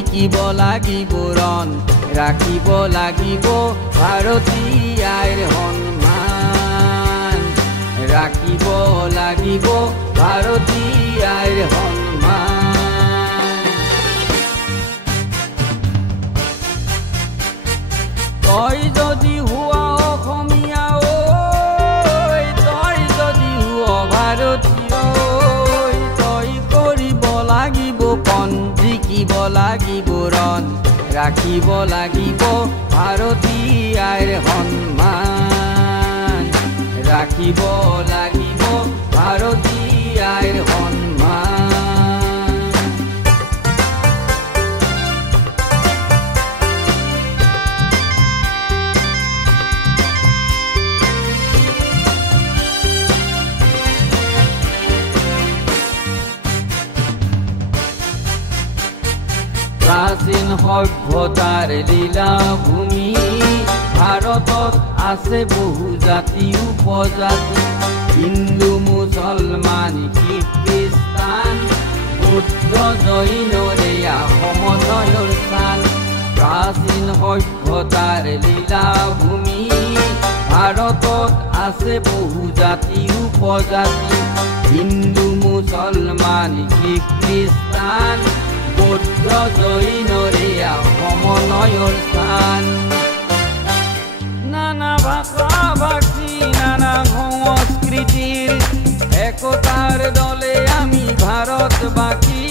জিকিব লাগিব ৰণ ৰাখিব লাগিব ভাৰতী আইৰ সন্মান ৰাখিব লাগিব ভাৰতী আইৰ সন্মান তই যদি হুৱা অসমীয়া তই যদি হুৱা ভাৰতীয় তই কৰিব লাগিব পণ জিকিব লাগিব ৰণ ৰাখিব লাগিব ভাৰতী আইৰ সন্মান ৰাখিব লাগিব ভাৰতী আইৰ সন্মান প্ৰাচীন সভ্যতাৰ লীলাভূমি ভাৰতত আছে বহু জাতি উপজাতি হিন্দু মুছলমান শিখ খ্ৰীষ্টান বৌদ্ধ জৈনৰে সমন্বয়ৰ স্থান প্ৰাচীন সভ্যতাৰ লীলাভূমি ভাৰতত আছে বহু জাতি উপজাতি হিন্দু মুছলমান শিখ খ্ৰীষ্টান বৌদ্ধ জৈনৰে সমন্বয়ৰ স্থান নানা ভাষা ভাষী নানা সংস্কৃতিৰ একতাৰ দলে আমি ভাৰতবাসী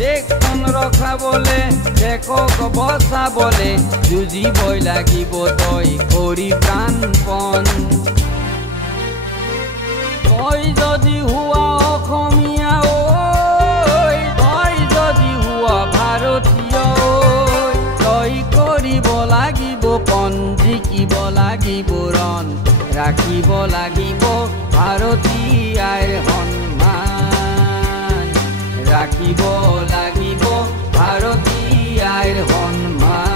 দেশখন ৰখাবলে দেশক বচাবলে যুঁজিবই লাগিব তই কৰি প্ৰাণপণ তই যদি হুৱা অসমীয়া ভাৰতীয় তই কৰিব লাগিব পণ জিকিব লাগিব ৰণ ৰাখিব লাগিব ভাৰতী আইৰ সন্মান ৰাখিব লাগিব ভাৰতী আইৰ সন্মান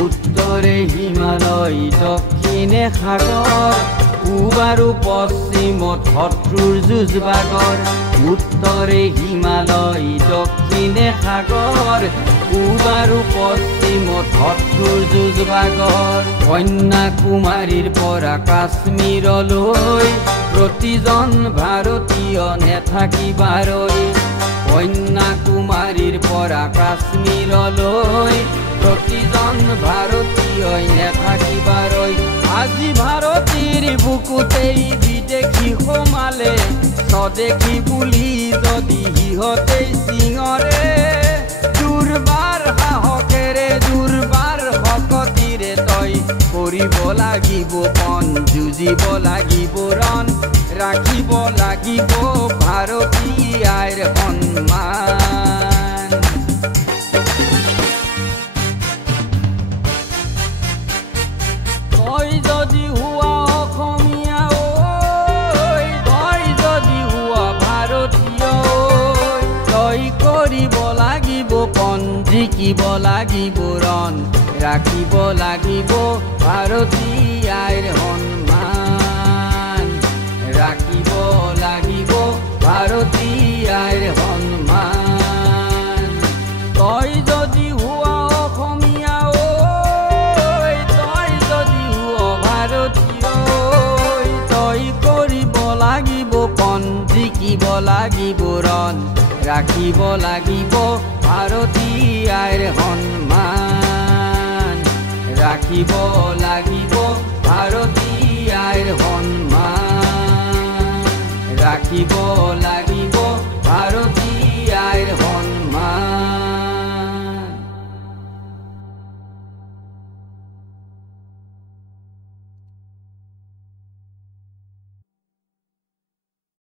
উত্তৰে হিমালয় দক্ষিণে সাগৰ পূব আৰু পশ্চিমত শত্ৰুৰ যুঁজবাগৰ উত্তৰে হিমালয় দক্ষিণে সাগৰ পূব আৰু পশ্চিমত শত্ৰুৰ যুঁজবাগৰ কন্যাকুমাৰীৰ পৰা কাশ্মীৰলৈ প্ৰতিজন ভাৰতীয় নেথাকিবাৰৈ কন্যাকুমাৰীৰ পৰা কাশ্মীৰলৈ প্ৰতিজন ভাৰতীয়ই নেথাকিবাৰৈ আজি ভাৰতীৰ বুকুতেই বিদেশী সোমালে স্বদেশী বুলি যদি সিহঁতেই চিঙৰে দুৰ্বাৰ সাহসেৰে দুৰ্বাৰ শকতিৰে তই কৰিব লাগিব পণ যুঁজিব লাগিব ৰণ ৰাখিব লাগিব ভাৰতী আইৰ সন্মান তই যদি হুৱা অসমীয়া তই যদি হুৱা ভাৰতীয় তই কৰিব লাগিব পণ জিকিব লাগিব ৰণ ৰাখিব লাগিব ভাৰতী আইৰ সন্মান ৰাখিব লাগিব ভাৰতী আইৰ সন্মান তই যদি হুৱা অসমীয়া তই যদি হুৱা ভাৰতীয় তই কৰিব লাগিব পণ জিকিব লাগিব ৰণ ৰাখিব লাগিব ভাৰতী আইৰ সন্মান ৰাখিব লাগিব ভাৰতী আইৰ সন্মান ৰাখিব লাগিব